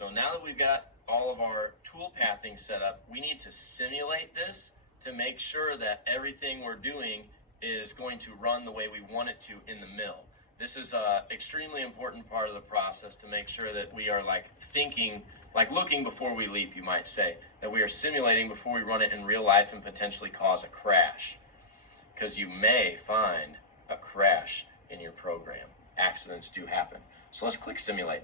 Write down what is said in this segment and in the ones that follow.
So now that we've got all of our tool pathing set up, we need to simulate this to make sure that everything we're doing is going to run the way we want it to in the mill. This is an extremely important part of the process to make sure that we are thinking, looking before we leap, you might say, that we are simulating before we run it in real life and potentially cause a crash. Because you may find a crash in your program. Accidents do happen. So let's click simulate.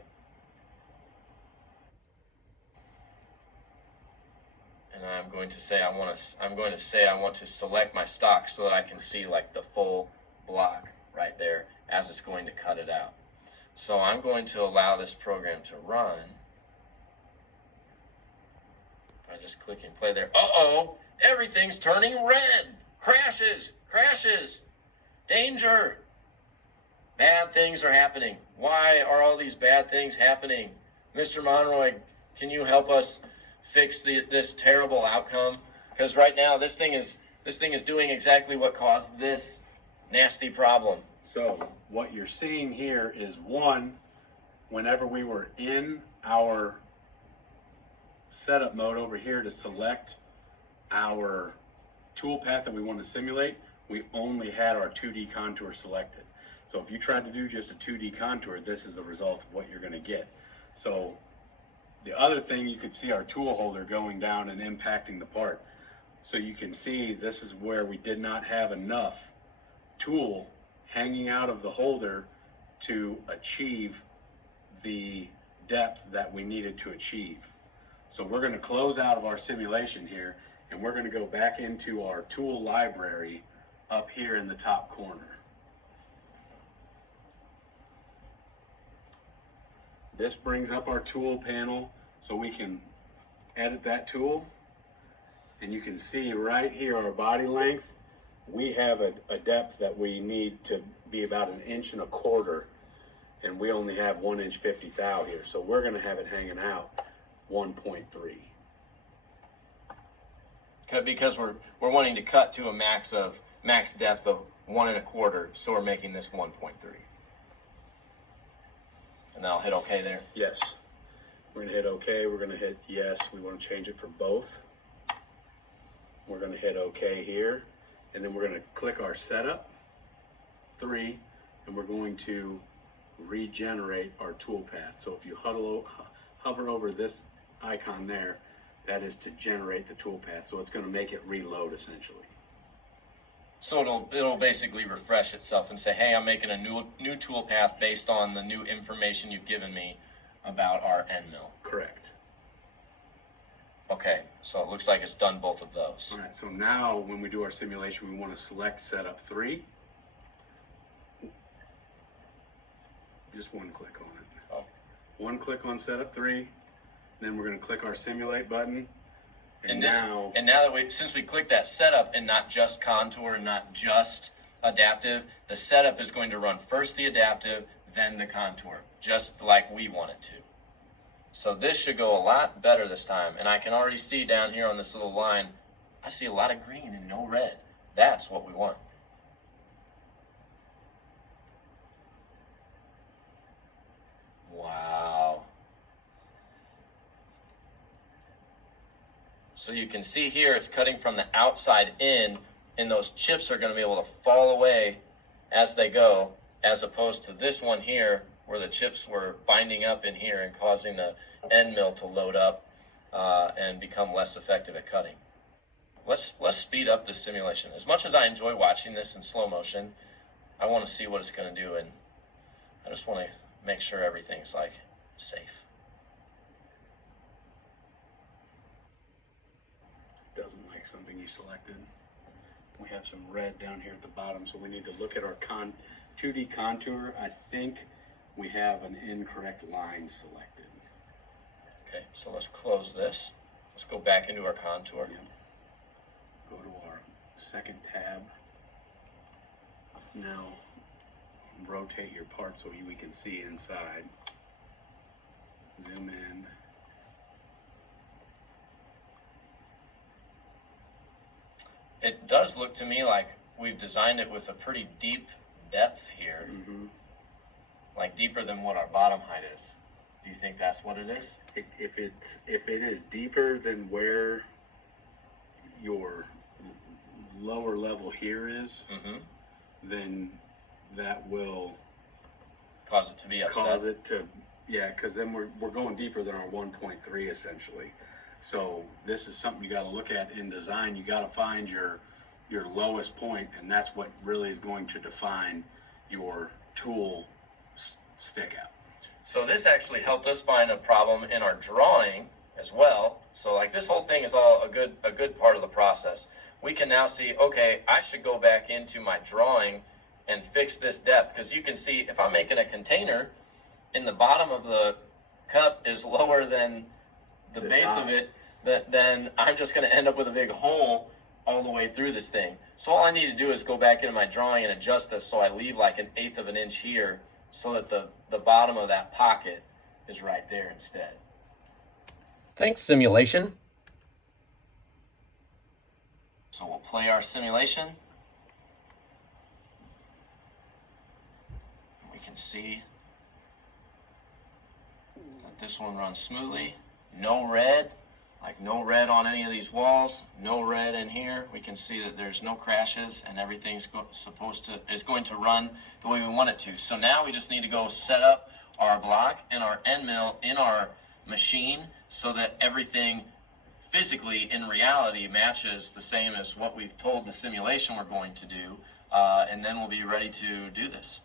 And I'm going to say I want to select my stock so that I can see the full block right there as it's going to cut it out. So I'm going to allow this program to run by just clicking play there. Uh-oh, everything's turning red. Crashes, danger. Bad things are happening. Why are all these bad things happening? Mr. Monroy, can you help us fix this terrible outcome? Because right now this thing is doing exactly what caused this nasty problem. So what you're seeing here is whenever we were in our setup mode over here to select our tool path that we want to simulate, we only had our 2D contour selected. So if you tried to do just a 2D contour, this is the result of what you're going to get. So the other thing, you could see our tool holder going down and impacting the part. So you can see this is where we did not have enough tool hanging out of the holder to achieve the depth that we needed to achieve. So we're going to close out of our simulation here, and we're going to go back into our tool library up here in the top corner. This brings up our tool panel so we can edit that tool. And you can see right here our body length. We have a depth that we need to be about 1.25 inches, and we only have 1 inch 50 thou here. So we're going to have it hanging out 1.3. Because we're wanting to cut to a max depth of 1.25, so we're making this 1.3. And then I'll hit OK there. Yes. We're going to hit OK. We're going to hit yes. We want to change it for both. We're going to hit OK here. And then we're going to click our setup 3, and we're going to regenerate our tool path. So if you hover over this icon there, that is to generate the tool path. So it's going to make it reload essentially. So it'll basically refresh itself and say, hey, I'm making a new tool path based on the new information you've given me about our end mill. Correct. Okay, so it looks like it's done both of those. All right, so now when we do our simulation, we want to select setup 3. Just one click on it. Oh. One click on setup 3. Then we're going to click our simulate button. And now that since we clicked that setup and not just contour and not just adaptive, the setup is going to run first the adaptive, then the contour, just like we want it to. So this should go a lot better this time. And I can already see down here on this little line, I see a lot of green and no red. That's what we want. Wow. So you can see here it's cutting from the outside in, and those chips are going to be able to fall away as they go, as opposed to this one here where the chips were binding up in here and causing the end mill to load up and become less effective at cutting. Let's speed up this simulation. As much as I enjoy watching this in slow motion, I want to see what it's going to do, and I just want to make sure everything's safe. Doesn't like something you selected. We have some red down here at the bottom, so we need to look at our 2D contour. I think we have an incorrect line selected. Okay, so let's close this. Let's go back into our contour. Yep. Go to our second tab. Now rotate your part so we can see inside. Zoom in. It does look to me like we've designed it with a pretty deep depth here. Mm-hmm. Like deeper than what our bottom height is. Do you think that's what it is? If it is deeper than where your lower level here is, then that will Cause it to be upset. cause it to, yeah, because then we're going deeper than our 1.3 essentially. So this is something you got to look at in design. You got to find your lowest point, and that's what really is going to define your tool stick out. So this actually helped us find a problem in our drawing as well. So like this whole thing is all a good part of the process. We can now see, okay, I should go back into my drawing and fix this depth, because you can see if I'm making a container and the bottom of the cup is lower than the base of it, then I'm just going to end up with a big hole all the way through this thing. So all I need to do is go back into my drawing and adjust this so I leave like 1/8 of an inch here, so that the bottom of that pocket is right there instead. Thanks, simulation. So we'll play our simulation. We can see that this one runs smoothly. No red, like no red on any of these walls, no red in here. We can see that there's no crashes and everything's is going to run the way we want it to. So now we just need to go set up our block and our end mill in our machine so that everything physically in reality matches the same as what we've told the simulation we're going to do, and then we'll be ready to do this.